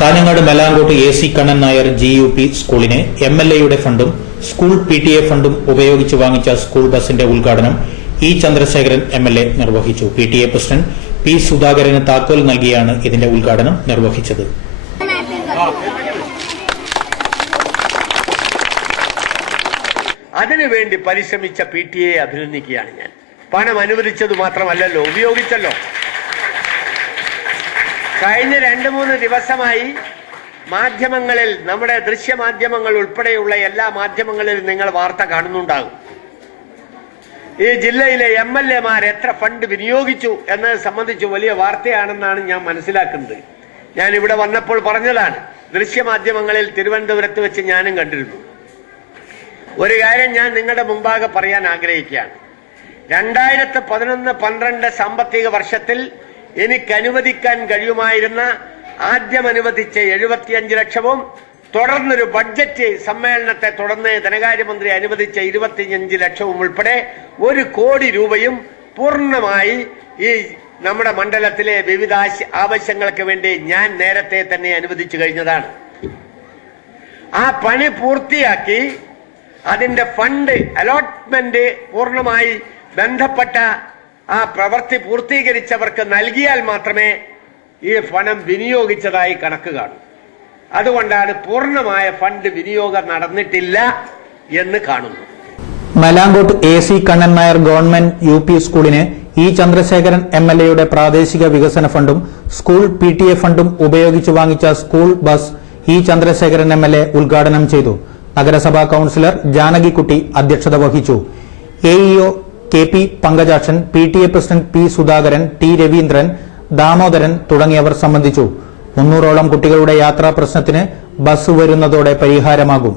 Kanhangad മലാങ്കോട്ട് AC Kannan Nair GUP സ്കൂളിന് MLAയുടെ ഫണ്ടും school PTA ഫണ്ടും ഉപയോഗിച്ച് വാങ്ങിച്ച സ്കൂൾ ബസിന്റെ ഉദ്ഘാടനം E. ചന്ദ്രശേഖരൻ MLA നിർവഹിച്ചു. PTA president P. സുധാകരന് താക്കോൽ നൽകിയാണ് ഇതിന്റെ ഉദ്ഘാടനം നിർവഹിച്ചത്. അതിനുവേണ്ടി പരിശ്രമിച്ച PTA അഭിനന്ദിക്കുകയാണ് ഞാൻ. പണം അനുവദിച്ചത് മാത്രമല്ലല്ലോ, ഉപയോഗിച്ചല്ലോ. കഴിഞ്ഞ 2-3 ദിവസമായി മാധ്യമങ്ങളിൽ, നമ്മുടെ ദൃശ്യമാധ്യമങ്ങൾ ഉൾപ്പെടെയുള്ള എല്ലാ മാധ്യമങ്ങളിലും നിങ്ങൾ വാർത്ത കാണുന്നുണ്ടാകും. ഈ ജില്ലയിലെ MLAമാർ എത്ര ഫണ്ട് വിനിയോഗിച്ചു എന്നത് സംബന്ധിച്ച് വലിയ വാർത്തയാണെന്നാണ് ഞാൻ മനസ്സിലാക്കുന്നത്. ഞാൻ ഇവിടെ വന്നപ്പോൾ പറഞ്ഞതാണ്, ദൃശ്യമാധ്യമങ്ങളിൽ തിരുവനന്തപുരത്ത് വെച്ച് ഞാനും കണ്ടിരുന്നു. ഒരു കാര്യം ഞാൻ നിങ്ങളുടെ മുമ്പാകെ പറയാൻ ആഗ്രഹിക്കുകയാണ്. 2011-12 സാമ്പത്തിക വർഷത്തിൽ എനിക്ക് അനുവദിക്കാൻ കഴിയുമായിരുന്ന ആദ്യം അനുവദിച്ച 75 ലക്ഷവും തുടർന്നൊരു ബഡ്ജറ്റ് സമ്മേളനത്തെ തുടർന്ന് ധനകാര്യമന്ത്രി അനുവദിച്ച 25 ലക്ഷവും ഉൾപ്പെടെ 1 കോടി രൂപയും പൂർണ്ണമായി ഈ നമ്മുടെ മണ്ഡലത്തിലെ വിവിധ ആവശ്യങ്ങൾക്ക് വേണ്ടി ഞാൻ നേരത്തെ തന്നെ അനുവദിച്ചു കഴിഞ്ഞതാണ്. ആ പണി പൂർത്തിയാക്കി അതിന്റെ ഫണ്ട് അലോട്ട്മെന്റ് പൂർണ്ണമായി ബന്ധപ്പെട്ട ആ പ്രവൃത്തി പൂർത്തീകരിച്ചവർക്ക് നൽകിയാൽ മാത്രമേ ഈ പണം വിനിയോഗിച്ചതായി കണക്ക് കാണൂ. അതുകൊണ്ടാണ് പൂർണ്ണമായ ഫണ്ട് വിനിയോഗം നടന്നിട്ടില്ല എന്ന് കാണുന്നു. മലാങ്കോട്ട് AC Kannan Nair government UP സ്കൂളിന് E. ചന്ദ്രശേഖരൻ MLAയുടെ പ്രാദേശിക വികസന ഫണ്ടും സ്കൂൾ PTA ഫണ്ടും ഉപയോഗിച്ച് വാങ്ങിച്ച school bus E. Chandrasekharan MLA ഉദ്ഘാടനം ചെയ്തു. നഗരസഭാ കൌൺസിലർ ജാനകിക്കുട്ടി അധ്യക്ഷത വഹിച്ചു. AEO KP Pankajakshan, PTA president P. Sudhakaran, T. Raveendran, Damodaran തുടങ്ങിയവർ സംബന്ധിച്ചു. 300ഓളം കുട്ടികളുടെ യാത്രാ പ്രശ്നത്തിന് ബസ് വരുന്നതോടെ പരിഹാരമാകും.